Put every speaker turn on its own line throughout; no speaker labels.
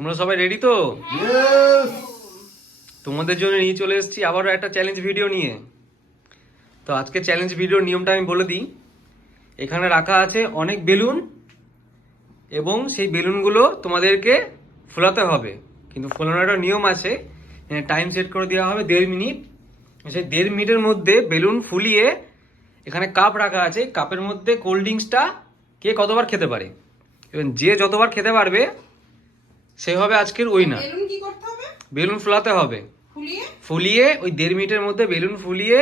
তোমরা সবাই রেডি তো? তোমাদের জন্য নিয়ে চলে এসেছি আবারও একটা চ্যালেঞ্জ ভিডিও নিয়ে। তো আজকে চ্যালেঞ্জ ভিডিওর নিয়মটা আমি বলে দিই। এখানে রাখা আছে অনেক বেলুন এবং সেই বেলুনগুলো তোমাদেরকে ফোলাতে হবে। কিন্তু ফোলানোর একটা নিয়ম আছে টাইম সেট করে দেওয়া হবে দেড় মিনিট। সেই দেড় মিনিটের মধ্যে বেলুন ফুলিয়ে এখানে কাপ রাখা আছে। কাপের মধ্যে কোল্ড ড্রিঙ্কসটা কে কতবার খেতে পারে? এবং যে যতবার খেতে পারবে সে হবে আজকের উইনার
বেলুন কি করতে হবে?
বেলুন ফোলাতে হবে।
ফুলিয়ে?
ফুলিয়ে ওই দেড় মিনিটের মধ্যে বেলুন ফুলিয়ে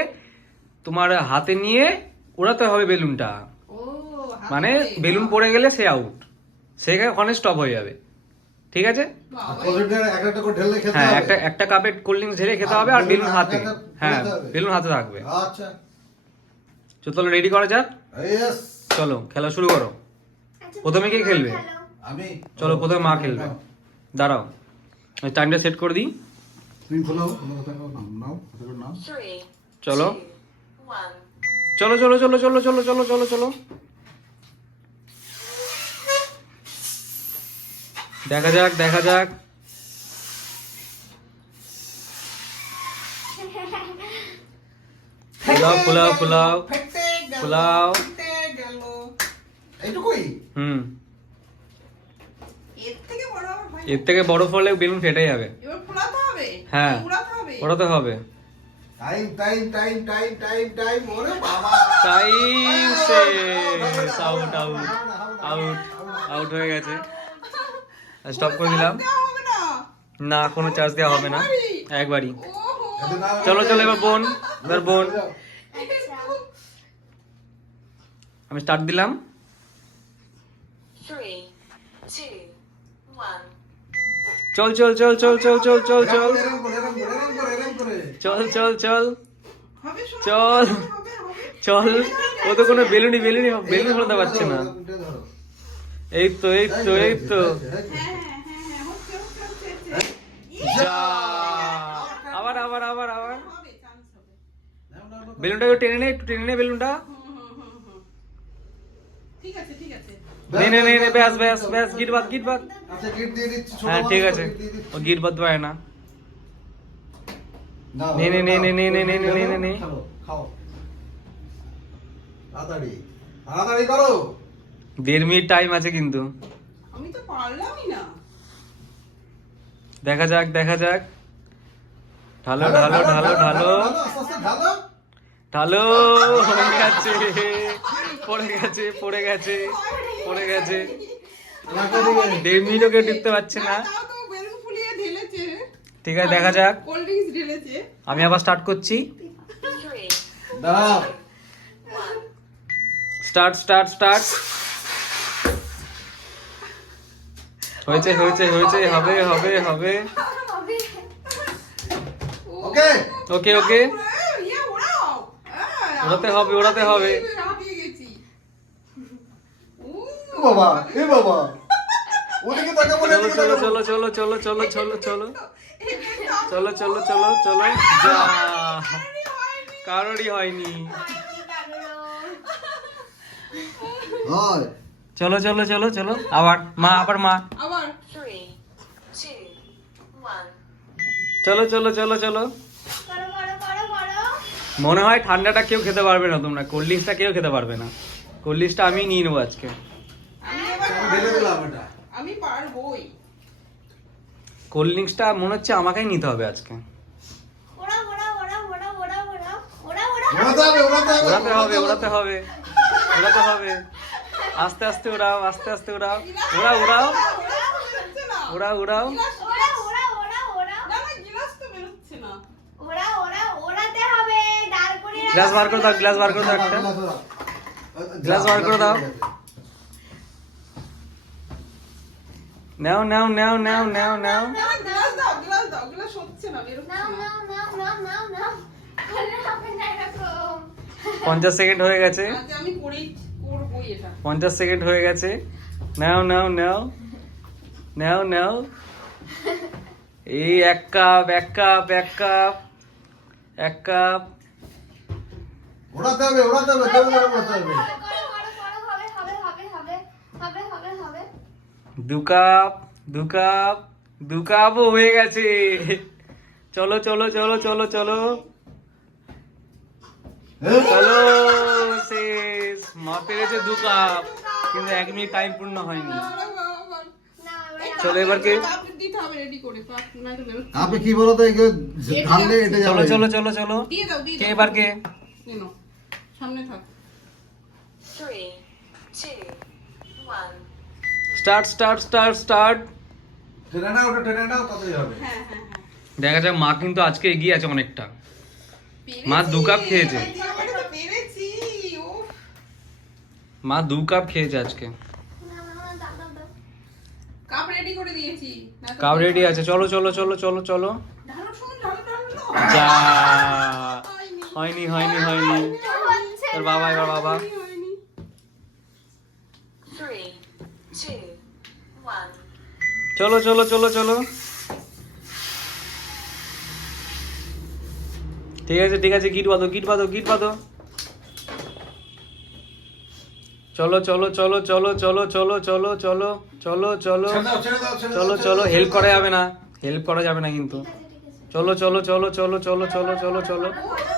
তোমার হাতে নিয়ে ওড়াতে হবে বেলুনটা। মানে বেলুন পড়ে গেলে সে আউট সে ওখানে স্টপ হয়ে যাবে। ঠিক আছে? হ্যাঁ একটা একটা কাপে কোল্ড ড্রিঙ্কস ঢেলে খেতে হবে আর বেলুন হাতে। হ্যাঁ বেলুন হাতে থাকবে।
আচ্ছা।
চলো রেডি করা যাক? চলো খেলা শুরু করো। প্রথমে কে খেলবে?
আমি।
চলো প্রথমে মা খেলবে। দাঁড়াও আমি টাইমটা সেট করে দিই।
তুমি খোলাও নাও নাও
চলো। চলো চলো চলো চলো চলো চলো চলো চলো। দেখা যাক দেখা যাক। পোলাও পোলাও
ফেটে গেল,
ফুলাও।
ফেটে গেল।
এইটুকুই?
হুম।
এর থেকে বড়
ফলে বেলুন ফেটে যাবে।
এবার ফোলাতে হবে?
হ্যাঁ।
উড়াতে হবে?
ওটাতে হবে।
Time time time time time time ওরে বাবা।
টাইম শেষ আউট আউট আউট আউট হয়ে গেছে। স্টপ করে দিলাম।
না।
কোনো চার্জ দেওয়া হবে না। একবারই? চলো চলো এবার বোন। এবার বোন। আমি স্টার্ট দিলাম।
Three, two, one.
চল চল চল চল চল চল চল চল। চল চল চল। চল। চল। ও তো কোনো বেলুনি বেলুনি বেলুন ফোলাতে পারছে না। এই তো এই তো এই তো।
হ্যাঁ হ্যাঁ হ্যাঁ। হ্যাঁ হচ্ছে হচ্ছে হচ্ছে হচ্ছে।
যা। আবার আবার আবার আবার। বেলুনটা একটু টেনে নে একটু টেনে নে বেলুনটা।
ঠিক আছে
নে নে নে ব্যাস ব্যাস ব্যাস গিট বাদ গিট বাদ।
আচ্ছা গিট দিয়ে দিচ্ছি ছোট
হ্যাঁ ঠিক আছে।
দিয়ে।
ও গিট বাদ পায় না। নে, নে, নে, নে, নে, নে, নে, নে, নে, নে, নে।
খাও, খাও। তাড়াতাড়ি। তাড়াতাড়ি করো।
দেড় মিনিট টাইম আছে কিন্তু।
আমি তো পারলামই না।
দেখা যাক দেখা যাক। ঢালো ঢালো ঢালো ঢালো
ঢালো
পড়ে গেছে পড়ে গেছে পড়ে গেছে। পড়ে গেছে। দেড় মিনিটও কেউ টিপতে পারছে না। ঠিক আছে দেখা যাক। আমি আবার স্টার্ট করছি. স্টার্ট স্টার্ট স্টার্ট হয়েছে হয়েছে হয়েছে হবে হবে হবে।
ওকে
ওকে ওকে ওড়াতে হবে, ওড়াতে হবে।
আমি হাঁপিয়ে গেছি ও,
এ বাবা এ বাবা ওদিকে তাকে বলে
চলো চলো চলো চলো চলো চলো চলো চলো চলো চলো চলো চলো যা কারোরই হয়নি
হয়
চলো চলো চলো চলো আবার মা আবার মা
আবার.
চলো চলো চলো চলো মনে হয় ঠান্ডাটা কেউ খেতে পারবে না তোমরা কোল্ড ড্রিঙ্কসটা কেউ খেতে পারবে না কোল্ড ড্রিঙ্কসটা আমি নিয়ে নেব আজকে
ঢেলে দিলাম এটা
আমি পারবোই
কোল্ড ড্রিঙ্কসটা মনে হচ্ছে আমাকেই নিতে হবে আজকে
ওড়াতে হবে ওড়াতে হবে
ওড়াতে হবে আস্তে আস্তে ওড়াও আস্তে আস্তে ওড়াও ওড়াও ওড়াও
না
ওড়াও ওড়াও
না না গিলাস তো বেরোচ্ছে না
গ্লাস বার করে দাও গ্লাস বার করে দাও একটা গ্লাস বার করে দাও। নাও নাও নাও নাও নাও নাও
না না গ্লাস দাও গ্লাস দাও গ্লাস হচ্ছে না বেরোচ্ছে না
পঞ্চাশ সেকেন্ড হয়ে গেছে
আমি করেই করবোই এটা
পঞ্চাশ সেকেন্ড হয়ে গেছে নাও নাও নাও নাও নাও এই এক কাপ এক কাপ এক কাপ এক কাপ
ওড়াতে হবে ওড়াতে হবে ওড়াতে হবে
দু কাপ দু কাপ দু কাপও হয়ে গেছে। চলো চলো চলো চলো চলো। চলো শেষ। মা পেরেছে দু কাপ কিন্তু এক মিনিট টাইম পূর্ণ হয়নি। চলো এবার কে?
আপনি কি বলো তো ঢাললে এটা
চলো
যাবে।
চলো চলো চলো
দিয়ে দাও দিয়ে
কে এবার কে?
সামনে থাক।
Three, two, one.
Start start start start.
ট্রেনে নাও ওটা নাও তাতেই হবে।
হ্যাঁ হ্যাঁ হ্যাঁ।
দেখা যাক মা কিন্তু আজকে এগিয়ে আছে অনেকটা। মা দু কাপ খেয়েছে। মা দু কাপ খেয়েছে আজকে।
কাপ রেডি করে দিয়েছি।
কাপ রেডি আছে। চলো চলো চলো চলো চলো। যা।
হয়নি
হয়নি। হয়নি হয়নি। তোর বাবা এবার বাবা। চলো চলো চলো চলো ঠিক আছে ঠিক আছে গিট বাঁধো গিট বাঁধো গিট বাঁধো চলো চলো চলো চলো চলো চলো চলো চলো চলো চলো চলো চলো হেল্প করা যাবে না হেল্প করা যাবে না কিন্তু চলো চলো চলো চলো চলো চলো চলো চলো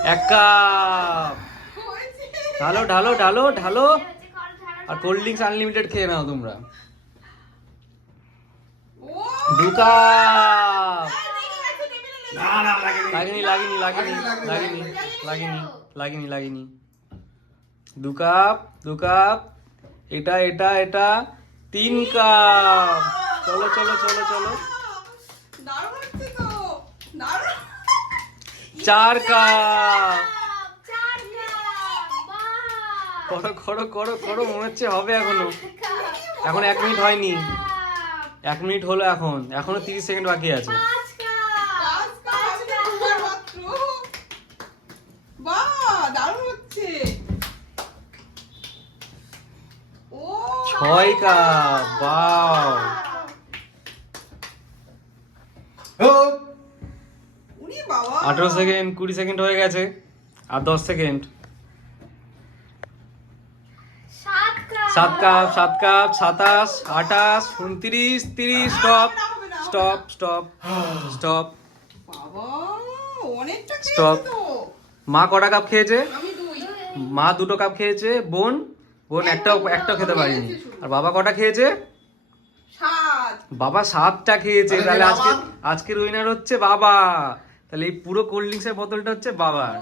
এক কাপ ঢালো ঢালো ঢালো ঢালো আর কোল্ড ড্রিঙ্কস আনলিমিটেড খেয়ে নাও তোমরা।
লাগেনি
লাগেনি লাগেনি দু কাপ এটা এটা এটা তিন কাপ। চলো চলো চলো চলো। চার কাপ। করো করো করো করো মনে হচ্ছে হবে এখনও। এখন এক মিনিট হয়নি। এক মিনিট হলো এখন। এখনও তিরিশ সেকেন্ড বাকি আছে। ছয় কাপ বাও আঠেরো সেকেন্ড কুড়ি সেকেন্ড হয়ে গেছে। আর দশ সেকেন্ড। সাত কাপ সাত কাপ সাতাশ আঠাশ উনত্রিশ তিরিশ স্টপ স্টপ স্টপ স্টপ।
তো।
মা কটা কাপ খেয়েছে? মা দুটো কাপ খেয়েছে বোন? বোন একটাও একটাও খেতে পারিনি। আর বাবা কটা খেয়েছে? বাবা সাতটা খেয়েছে। তাহলে। আজকে আজকের উইনার হচ্ছে বাবা। তাহলে এই পুরো কোল্ড ড্রিঙ্কসের বোতলটা হচ্ছে বাবার।